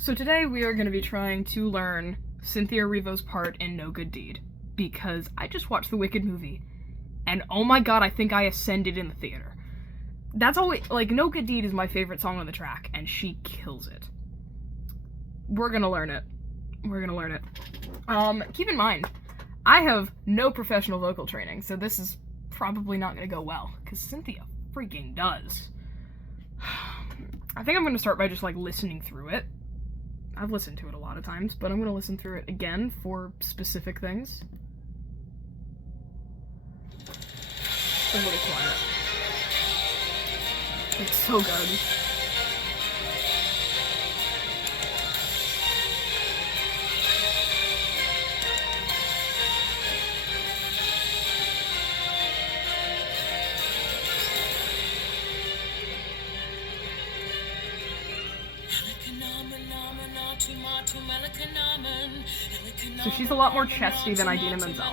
So today we are going to be trying to learn Cynthia Erivo's part in No Good Deed, because I just watched the Wicked movie, and oh my god, I think I ascended in the theater. That's always, like, No Good Deed is my favorite song on the track, and she kills it. We're gonna learn it. Keep in mind, I have no professional vocal training, so this is probably not gonna go well, because Cynthia freaking does. I think I'm gonna start by just, like, listening through it. I've listened to it a lot of times, but I'm gonna listen through it again for specific things. It's a little quiet. It's so good. So she's a lot more chesty than Idina Menzel.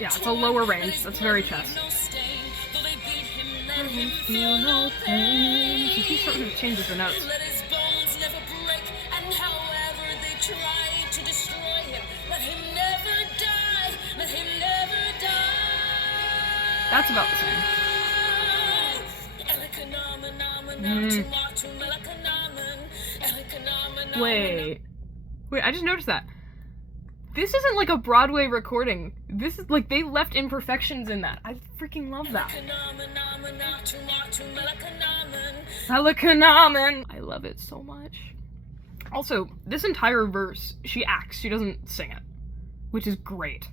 Yeah, it's a lower range. That's very chest. So she sort of changes the notes. That's about the same. Wait, I just noticed that. This isn't like a Broadway recording. This is like, they left imperfections in that. I freaking love that. I love it so much. Also, this entire verse, she acts, she doesn't sing it, which is great.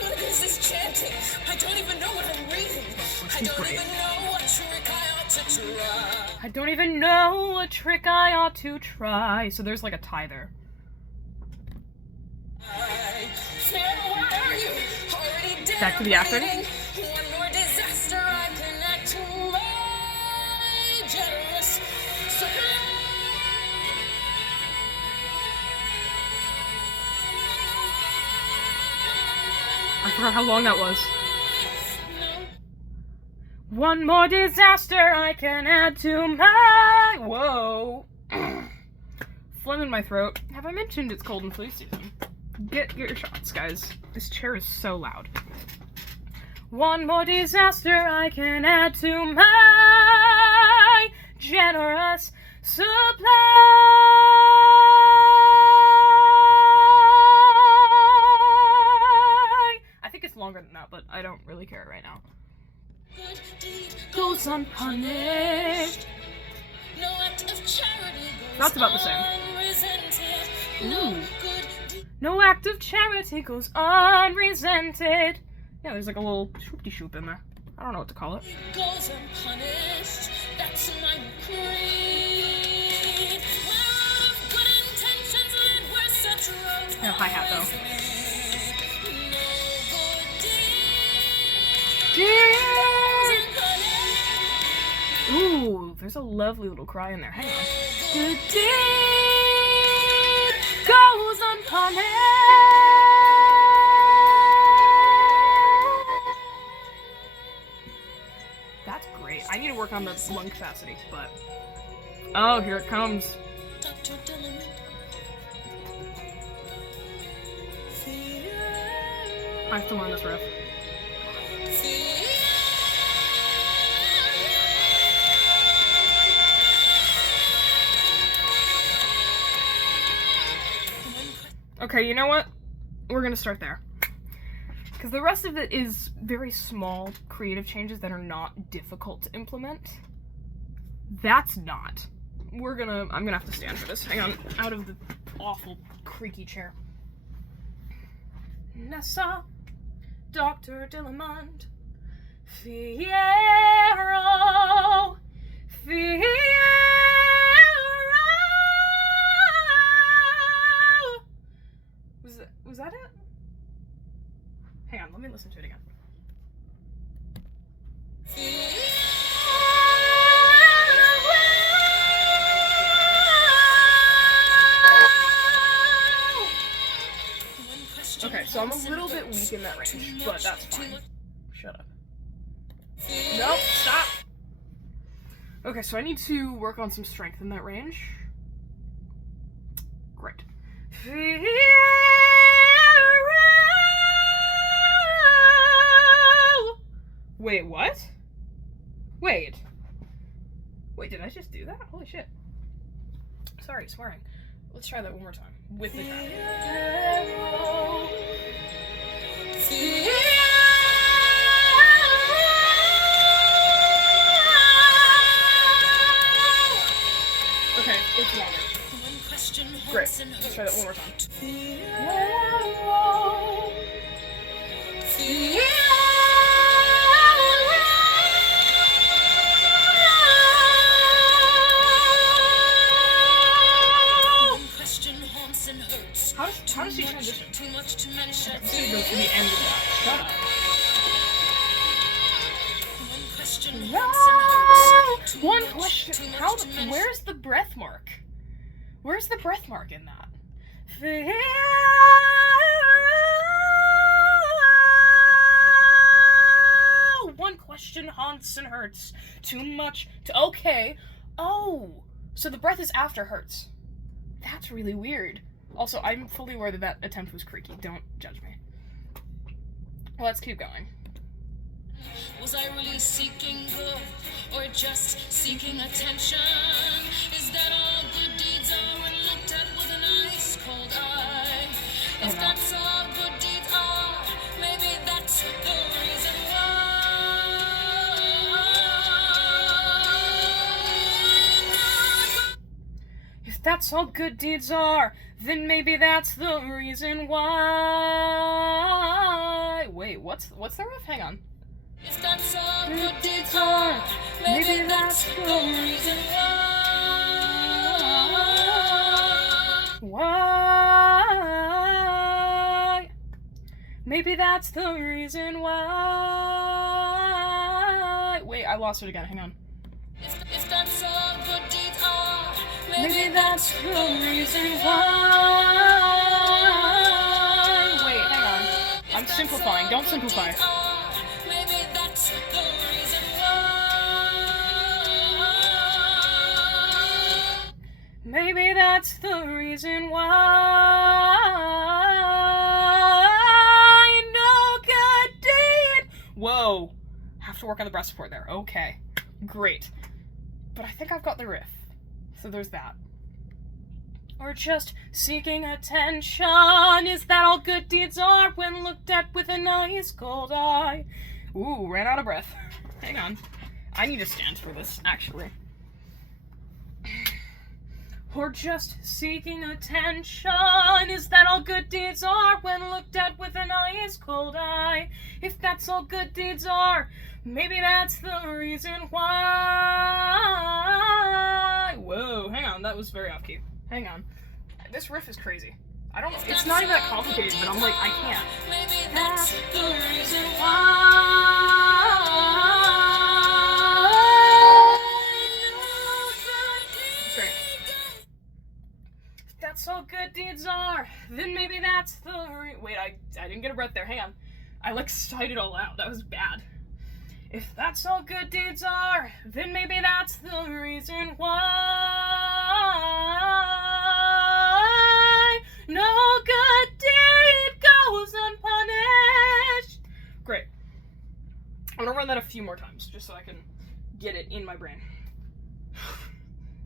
What is this chanting? I don't even know what I'm reading. I don't even know what trick I ought to try. I don't even know what trick I ought to try. So there's like a tie there. Back to the acting. One more disaster I can add to my generous supply. I forgot how long that was. One more disaster I can add to my... Whoa. Phlegm in my throat. Have I mentioned it's cold and flu season? Get your shots, guys. This chair is so loud. One more disaster I can add to my generous supply. I think it's longer than that, but I don't really care right now. Good deed goes unpunished. No act of charity goes That's about the same. Ooh. No act of charity goes unresented. Yeah, there's like a little shoop-de-shoop in there. I don't know what to call it. It goes unpunished. That's my creed. Well, good intentions lead where such roads yeah, hi-hat though. Ooh, there's a lovely little cry in there. Hang on. Good deed goes unpunished. That's great. I need to work on the lung capacity, but... Oh, here it comes. I have to learn this riff. Okay, you know what? We're gonna start there. Because the rest of it is very small creative changes that are not difficult to implement. That's not. I'm gonna have to stand for this. Hang on, out of the awful creaky chair. Nessa, Dr. Dillamond, Fierro, Fierro. Was that it? Hang on, let me listen to it again. Okay, so I'm a little bit weak in that range, but that's fine. Shut up. Nope, stop. Okay, so I need to work on some strength in that range. Great. Wait, what? Wait, did I just do that? Holy shit. Sorry, swearing. Let's try that one more time. With the Okay, it's longer. Great. Let's try that one more time. How does she transition? I'm just gonna go to the end of that. Shut up. One question. Where's the breath mark? Where's the breath mark in that? One question haunts and hurts. Too much to. Okay. Oh. So the breath is after hurts. That's really weird. Also, I'm fully aware that that attempt was creaky. Don't judge me. Well, let's keep going. Was I really seeking good or just seeking attention? Is that all good deeds are when looked at with an ice cold eye? If that's all good deeds are, maybe that's the reason why. If that's all good deeds are, then maybe that's the reason why. Wait, what's the riff?Ang on. If that's all good deeds are, maybe that's the reason why. Why? Maybe that's the reason why. Wait, I lost it again. Hang on. If that's all good deeds are, maybe that's the reason why. Wait, hang on. I'm simplifying. Don't simplify. Maybe that's the reason why. No good deed. Whoa. Have to work on the breath support there. Okay. Great. But I think I've got the riff. So there's that. Or just seeking attention. Is that all good deeds are when looked at with an ice cold eye? Ooh, ran out of breath. Hang on. I need a stand for this, actually. Or just seeking attention. Is that all good deeds are when looked at with an ice cold eye? If that's all good deeds are, maybe that's the reason why. Whoa, hang on, that was very off key. Hang on. This riff is crazy. I don't know, it's not even that complicated, but I'm like, I can't. That's the reason why. That's all good deeds are, then maybe that's the wait, I didn't get a breath there, hang on. I like sighed it all out, that was bad. If that's all good deeds are, then maybe that's the reason why. No good deed goes unpunished. Great. I'm gonna run that a few more times, just so I can get it in my brain.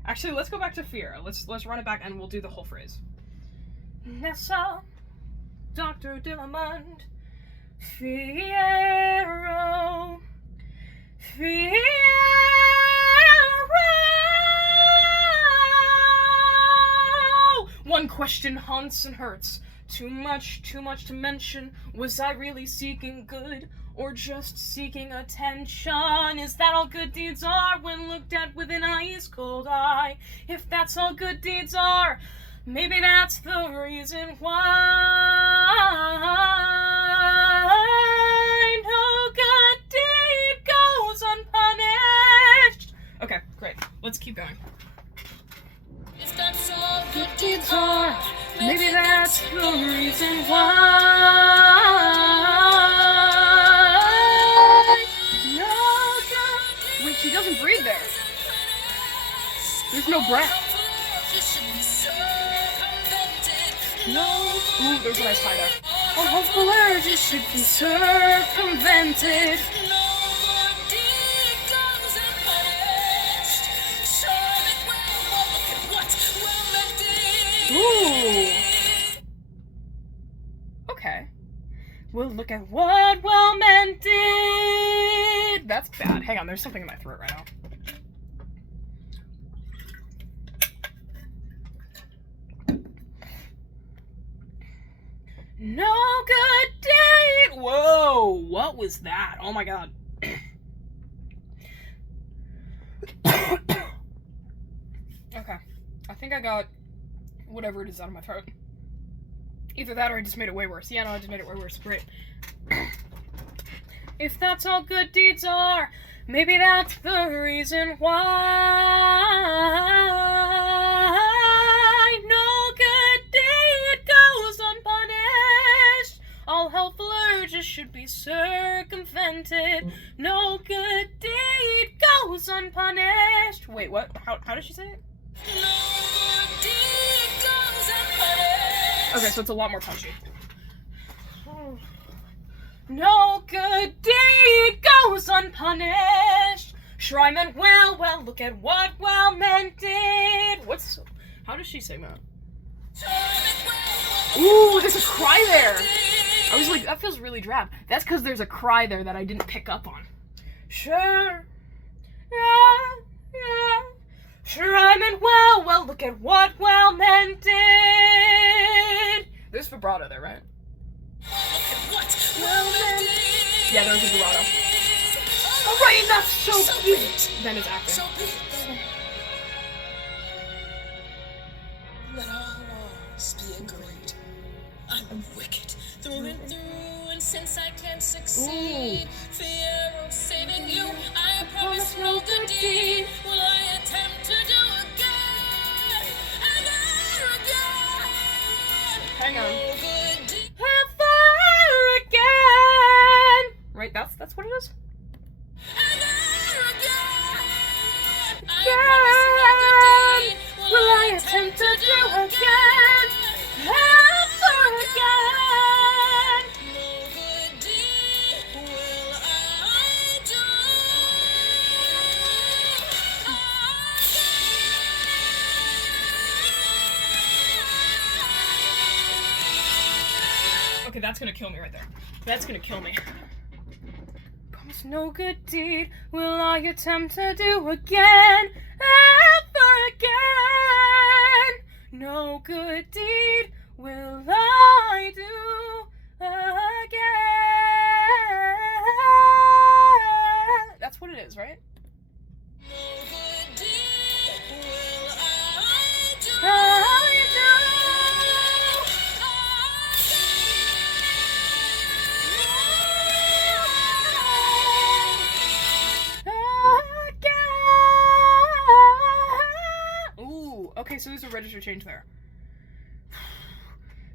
Actually, let's go back to fear. Let's run it back and we'll do the whole phrase. Nessa, Dr. Dillamond, Fiero, Fiero. One question haunts and hurts. Too much to mention. Was I really seeking good? Or just seeking attention? Is that all good deeds are when looked at with an ice cold eye? If that's all good deeds are, maybe that's the reason why. No good deed goes unpunished. Okay, great. Let's keep going. If that's all good deeds are, maybe that's the reason why. No with no breath. No. Ooh, there's a nice tie there. All hopeful urges should be circumvented. Ooh. Okay. We'll look at what well meant did. That's bad. Hang on, there's something in my throat right now. No good deed. Whoa, what was that? Oh my god. Okay, I think I got whatever it is out of my throat. Either that or I just made it way worse. Yeah, no, I just made it way worse. Great. If that's all good deeds are, maybe that's the reason why no good deed goes unpunished. All helpful urges should be circumvented. No good deed goes unpunished. Wait, what? How did she say it? No good deed goes unpunished. Okay, so it's a lot more punchy. No good deed goes unpunished. Sure, I meant well, look at what well meant did. How does she sing that? Ooh, there's a cry there. I was like, that feels really drab. That's because there's a cry there that I didn't pick up on. Sure, yeah. Sure, I meant well, look at what well meant did. There's vibrato there, right? Yeah, there's a vibrato. Alright, that's so cute. Then it's acting. Let all wrongs be agreed. I'm wicked through and through, and since I can't succeed, fear of saving you, I promise no good deed will I attempt to do again and again. Hang on. No good deed. Right, that's what it is? Will I attempt to do again? Ever again? No good deed will I do again. Okay, that's gonna kill me right there. That's gonna kill me. Promise no good deed will I attempt to do again, ever again. No good deed will I do again. That's what it is, right? No good deed will I do. Okay, so there's a register change there.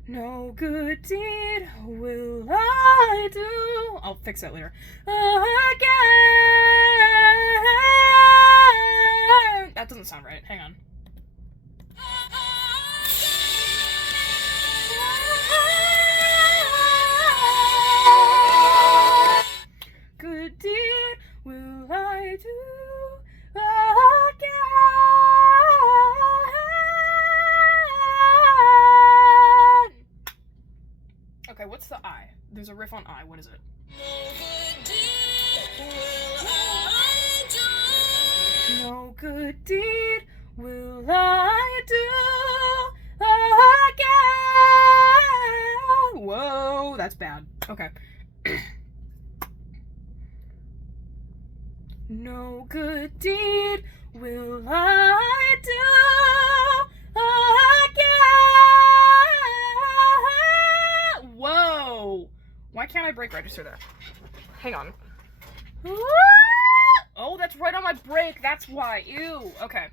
No good deed will I do. I'll fix that later. Again. That doesn't sound right. Hang on. Good deed will I do again. Okay, what's the I? There's a riff on I. What is it? No good deed will I do again. Whoa, that's bad. Okay. No good deed will I do again. Whoa. Why can't I break register there? Hang on. Oh, that's right on my break. That's why. Ew. Okay.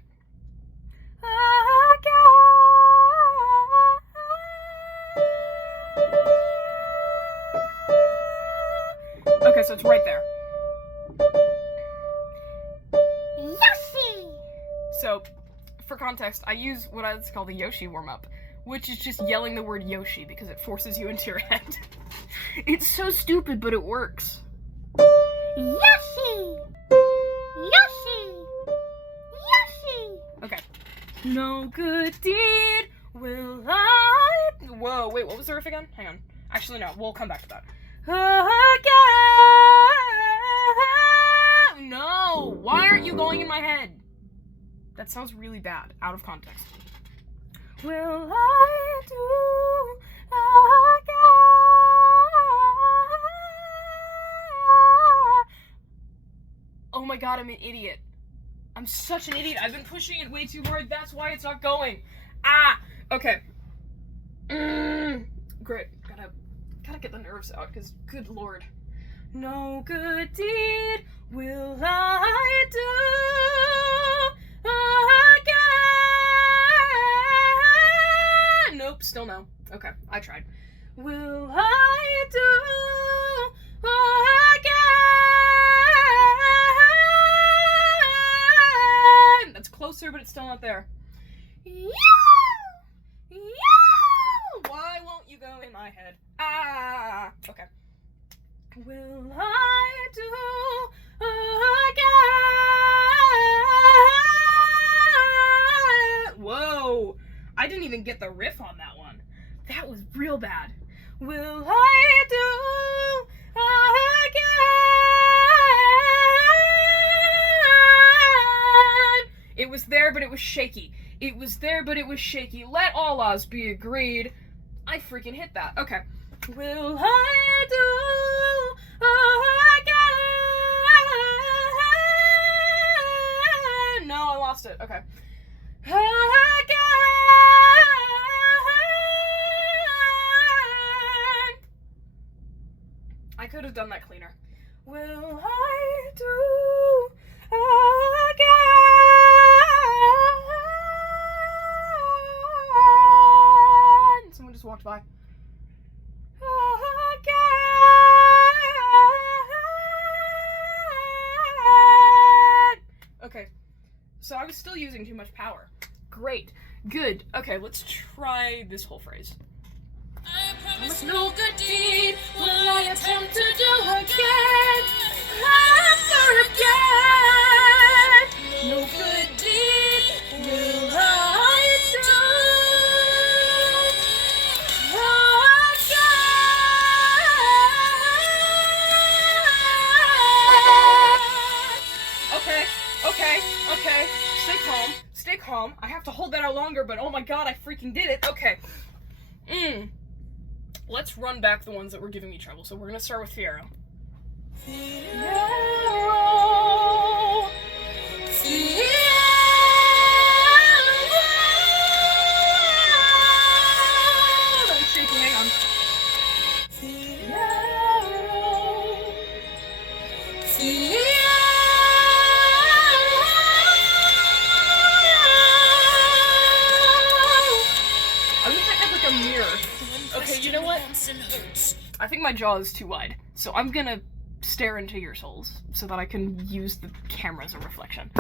Okay, so it's right there. So, for context, I use what I call the Yoshi warm-up, which is just yelling the word Yoshi because it forces you into your head. It's so stupid, but it works. Yoshi! Yoshi! Yoshi! Okay. No good deed will I... Whoa, wait, what was the riff again? Hang on. Actually, no, we'll come back to that. Again! No! Why aren't you going in my head? That sounds really bad, out of context. Will I do again? Oh my god, I'm an idiot. I'm such an idiot. I've been pushing it way too hard. That's why it's not going. Ah! Okay. Great. Gotta get the nerves out, because good lord. No good deed will I do again. Nope, still no. Okay, I tried. Will I do again? That's closer, but it's still not there. Yeah! Why won't you go in my head? Ah! Okay. Will I do again? Whoa! I didn't even get the riff on that one. That was real bad. Will I do again? It was there, but it was shaky. It was there, but it was shaky. Let all laws be agreed. I freaking hit that. Okay. Will I do again? No, I lost it. Okay. Again. I could have done that cleaner. Will I do again? Someone just walked by. Okay, so I was still using too much power. Great, good. Okay, let's try this whole phrase. I promise no good deed will I attempt to do again. After again. No good deed will I do again. Okay. Stay calm. I have to hold that out longer, but oh my god, I freaking did it. Okay. Let's run back the ones that were giving me trouble. So we're gonna start with Fierro. Fierro. That was shaky, hang on. Okay, you know what? I think my jaw is too wide, so I'm gonna stare into your souls so that I can use the camera as a reflection.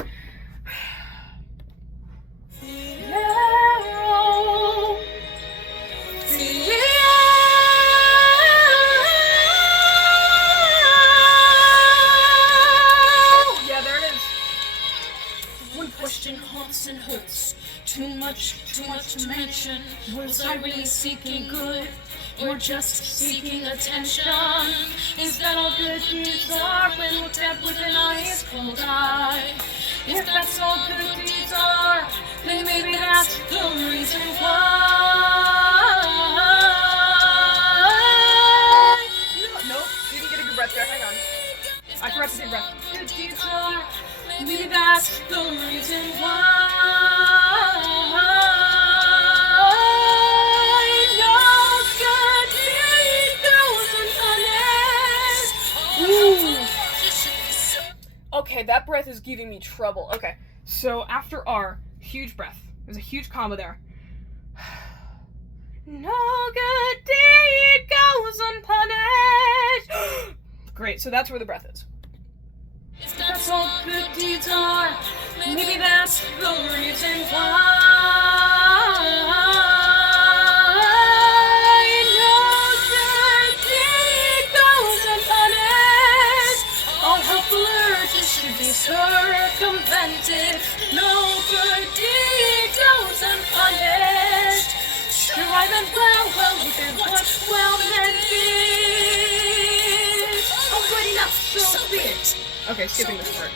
Yeah, there it is. One question haunts and hurts. Too much to mention. Was I really seeking good, or just seeking attention? Is that all good deeds are when looked at with an ice cold eye? If that's all good deeds are, then maybe that's the reason why. Nope, didn't get a good breath there. Hang on. I forgot to take a breath. Good deeds are, maybe that's the reason why. Okay, that breath is giving me trouble. Okay, so after R, huge breath. There's a huge comma there. No good deed goes unpunished. Great, so that's where the breath is. If that's all good deeds are, Maybe that's the reason why. No good deed goes unpunished. All helpful urges should be circumvented. No good deed goes unpunished. Sure, I meant well, look at what well meant is. Already not so be it. Okay, skipping this part.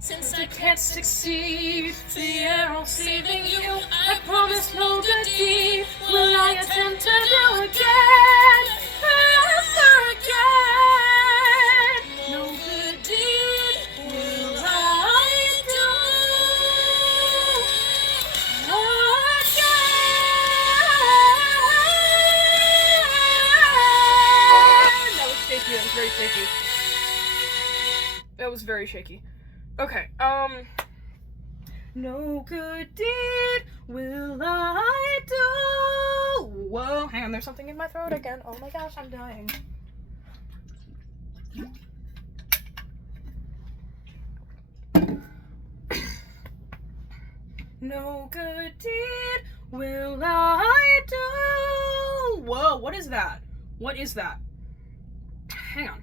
Since I can't succeed, the arrow saving you, I promise no good deed will I attempt to do again, ever again. No good deed will I do again. That was shaky, that was very shaky. That was very shaky. Okay, no good deed will I do. Whoa, hang on, there's something in my throat again. Oh my gosh, I'm dying. No good deed will I do. Whoa, what is that? What is that? Hang on.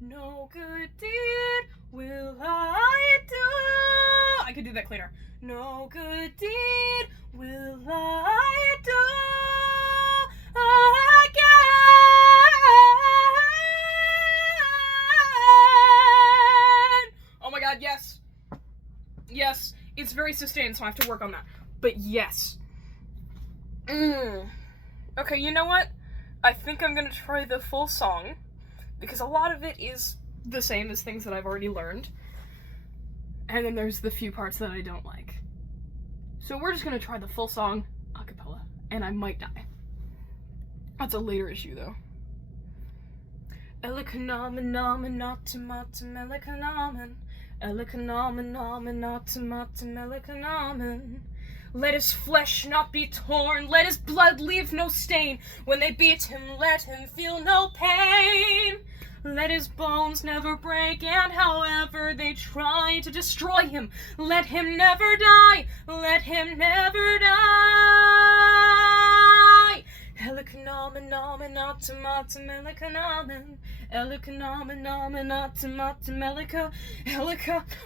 No good deed will I do. I could do that cleaner. No good deed will I do again. Oh my god, yes. Yes, it's very sustained, so I have to work on that. But yes. Okay, you know what? I think I'm gonna try the full song, because a lot of it is the same as things that I've already learned. And then there's the few parts that I don't like. So we're just gonna try the full song a cappella, and I might die. That's a later issue, though. Let his flesh not be torn, let his blood leave no stain. When they beat him, let him feel no pain. Let his bones never break, and however they try to destroy him, let him never die, let him never die.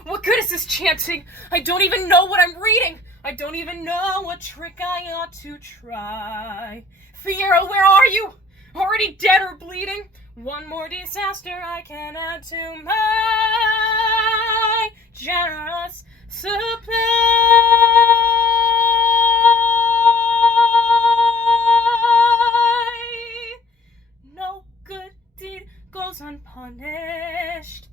What good is this chanting? I don't even know what I'm reading. I don't even know what trick I ought to try. Fiero, where are you? Already dead or bleeding? One more disaster I can add to my generous supply. No good deed goes unpunished.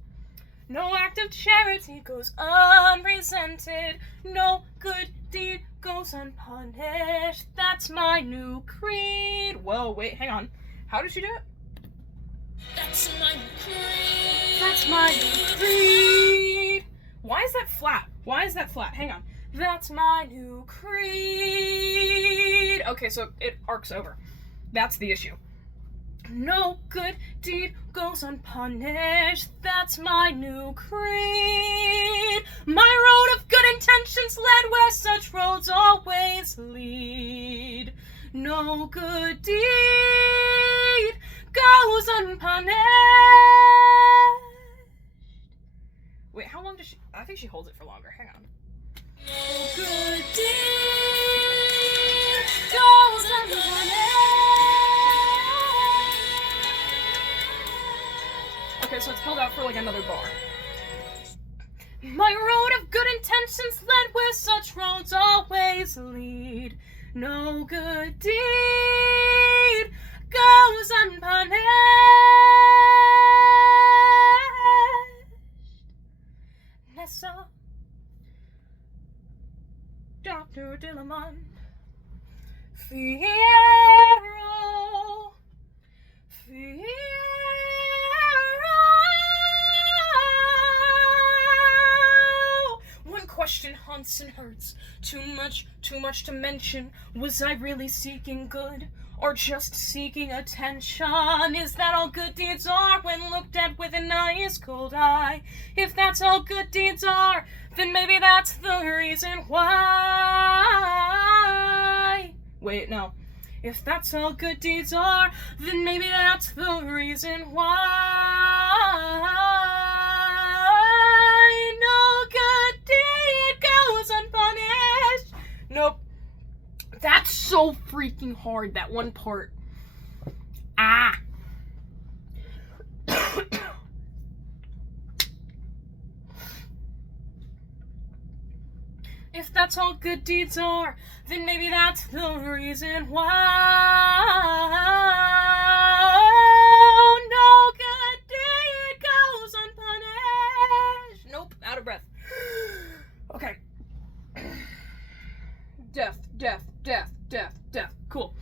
No act of charity goes unresented. No good deed goes unpunished. That's my new creed. Whoa, wait, hang on. How did she do it? That's my creed. That's my new creed. Why is that flat? Why is that flat? Hang on. That's my new creed. Okay, so it arcs over. That's the issue. No good deed goes unpunished. That's my new creed. My road of good intentions led where such roads always lead. No good deed goes unpunished. Wait, how long does she... I think she holds it for longer. Hang on. No good deed goes unpunished. Okay, so it's held out for like another bar. My road of good intentions led where such roads always lead. No good deed goes unpunished. Nessa, Dr. Dillamond, Fiero, One question haunts and hurts. Too much to mention. Was I really seeking good, or just seeking attention? Is that all good deeds are when looked at with an ice cold eye. If that's all good deeds are, then maybe that's the reason why. Wait, no. If that's all good deeds are, then maybe that's the reason why. No good deed goes unpunished. Nope. That's so freaking hard, that one part. Ah. If that's all good deeds are, then maybe that's the reason why. No good deed goes unpunished. Nope, out of breath. Okay. Death. Cool.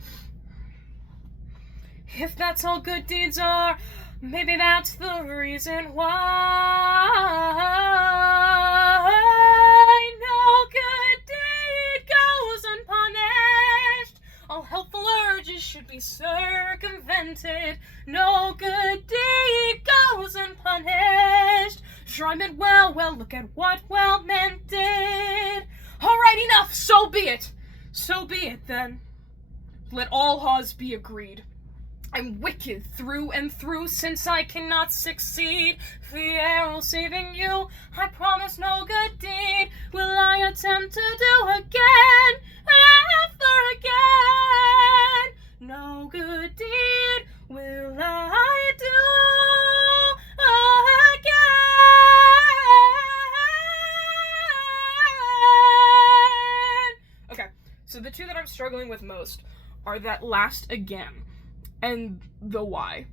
If that's all good deeds are, maybe that's the reason why. No good deed goes unpunished. All helpful urges should be circumvented. No good deed goes unpunished. Sure, I meant well, look at what well meant did. Alright, enough, so be it. So be it, then. Let all laws be agreed. I'm wicked through and through, since I cannot succeed. Fiero saving you, I promise no good deed will I attempt to do again, after again. No good deed will I do again. Okay, so the two that I'm struggling with most are that last again and the why.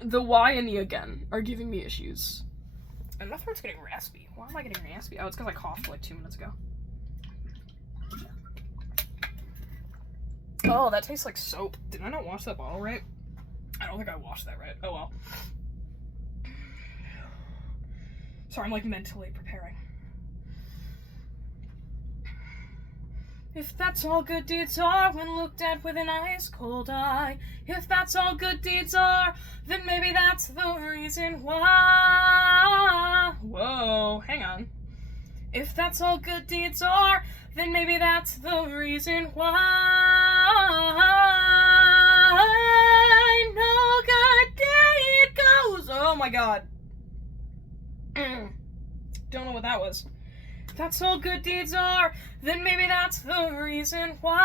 The why and the again are giving me issues. And my throat's getting raspy. Why am I getting raspy? Oh, it's because I coughed like 2 minutes ago. Oh, that tastes like soap. Did I not wash that bottle right? I don't think I washed that right. Oh well. Sorry, I'm like mentally preparing. If that's all good deeds are when looked at with an ice cold eye. If that's all good deeds are, then maybe that's the reason why. Whoa, hang on. If that's all good deeds are, then maybe that's the reason why. No good deed goes. Oh my god. Don't know what that was. If that's all good deeds are, then maybe that's the reason why.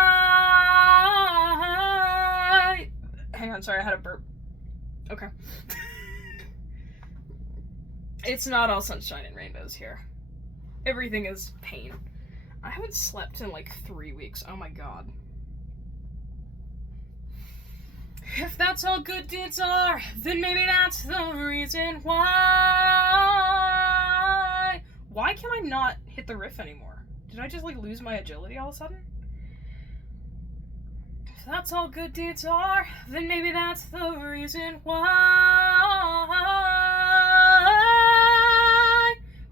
Hang on, sorry, I had a burp. Okay. It's not all sunshine and rainbows here. Everything is pain. I haven't slept in like 3 weeks. Oh my god. If that's all good deeds are, then maybe that's the reason why. Why can I not hit the riff anymore? Did I just like lose my agility all of a sudden? If that's all good deeds are, then maybe that's the reason why.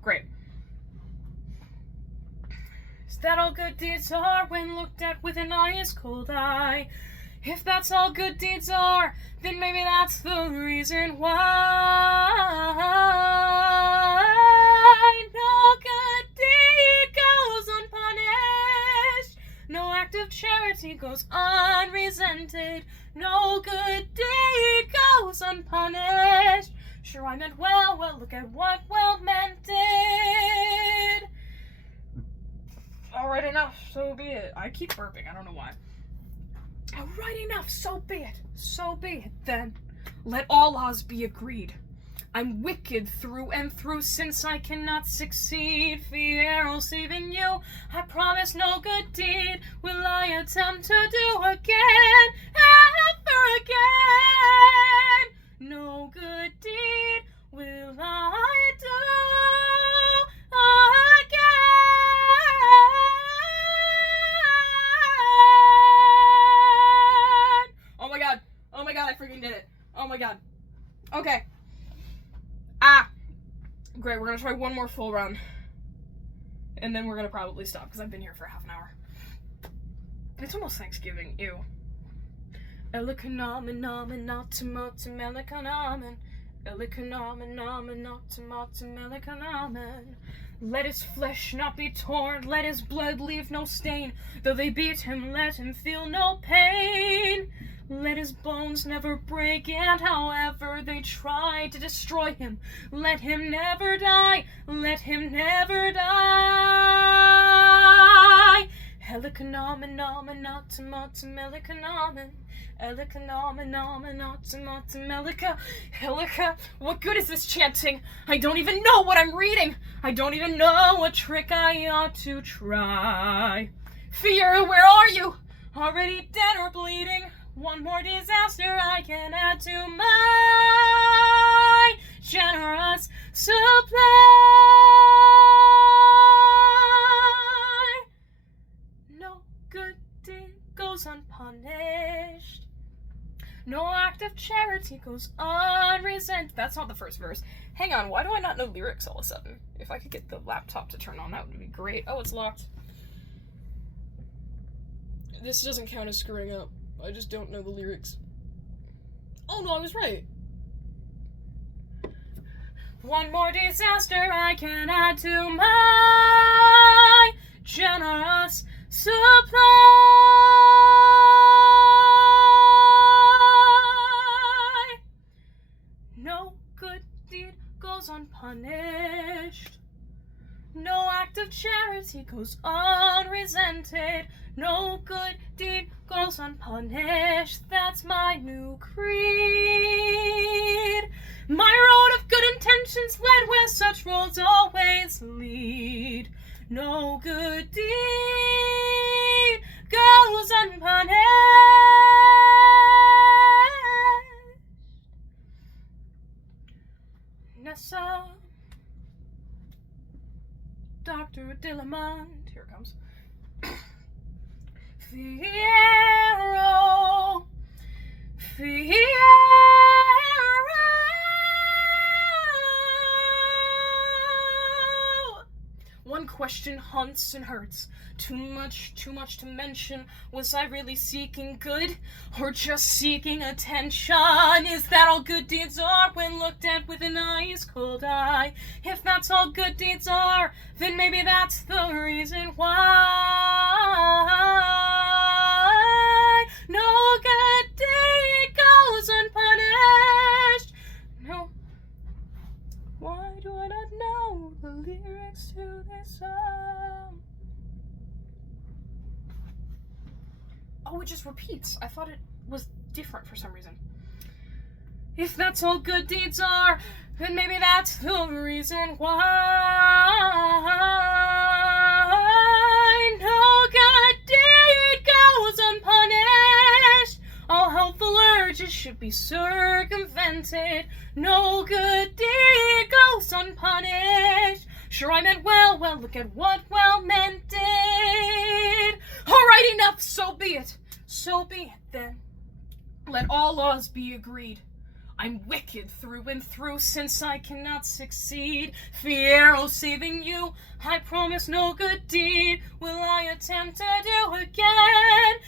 Great. Is that all good deeds are when looked at with an ice cold eye? If that's all good deeds are, then maybe that's the reason why. No good deed goes unpunished. No act of charity goes unresented. No good deed goes unpunished. Sure, I meant well, look at what well meant did. Alright, enough, so be it. I keep burping, I don't know why. Alright, enough, so be it. So be it, then. Let all laws be agreed. I'm wicked through and through, since I cannot succeed. Fiero saving you, I promise no good deed will I attempt to do again, after again. No good deed will I do again. Oh my god, I freaking did it. Oh my god. Okay. Great, we're gonna try one more full run. And then we're gonna probably stop, because I've been here for half an hour. It's almost Thanksgiving, ew. Elikanamen, namen, natimot, melekanamen. Elikanamen. Let his flesh not be torn, let his blood leave no stain. Though they beat him, let him feel no pain. Let his bones never break, and however they try to destroy him, let him never die, let him never die. Helika, what good is this chanting? I don't even know what I'm reading. I don't even know what trick I ought to try. Fear, where are you? Already dead or bleeding? One more disaster I can add to my generous supply. No good deed goes unpunished. No act of charity goes unresented. That's not the first verse. Hang on, why do I not know lyrics all of a sudden? If I could get the laptop to turn on, that would be great. Oh, it's locked. This doesn't count as screwing up. I just don't know the lyrics. Oh no, I was right. One more disaster I can add to my generous supply. No good deed goes unpunished. No act of charity goes unresented. No good deed goes unpunished. That's my new creed. My road of good intentions led where such roads always lead. No good deed goes unpunished. Nessa, Dr. Dillamond, here it comes. Fiero, One question haunts and hurts. Too much to mention. Was I really seeking good, or just seeking attention? Is that all good deeds are when looked at with an ice cold eye? If that's all good deeds are, then maybe that's the reason why no good deed goes unpunished. No. Why do I not know the lyrics to this song? Oh, it just repeats. I thought it was different for some reason. If that's all good deeds are, then maybe that's the reason why no good deed goes unpunished. All helpful urges should be circumvented. No good deed goes unpunished. Sure, I meant well, look at what well meant did. Alright, enough, so be it. So be it, then. Let all laws be agreed. I'm wicked through and through, since I cannot succeed. Fiero, saving you, I promise no good deed will I attempt to do again,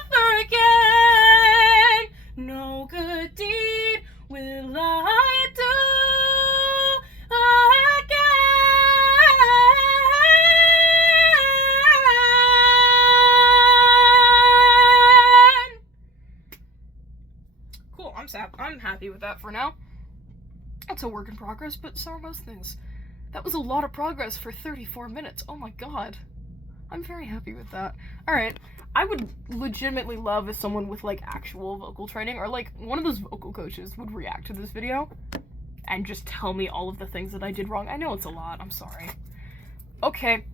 ever again. No good deed will I do again. Cool, I'm happy with that for now. It's a work in progress, but so are most things. That was a lot of progress for 34 minutes. Oh my god. I'm very happy with that. Alright, I would legitimately love if someone with, like, actual vocal training, or, like, one of those vocal coaches would react to this video and just tell me all of the things that I did wrong. I know it's a lot. I'm sorry. Okay.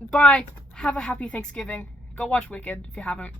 Bye. Have a happy Thanksgiving. Go watch Wicked if you haven't.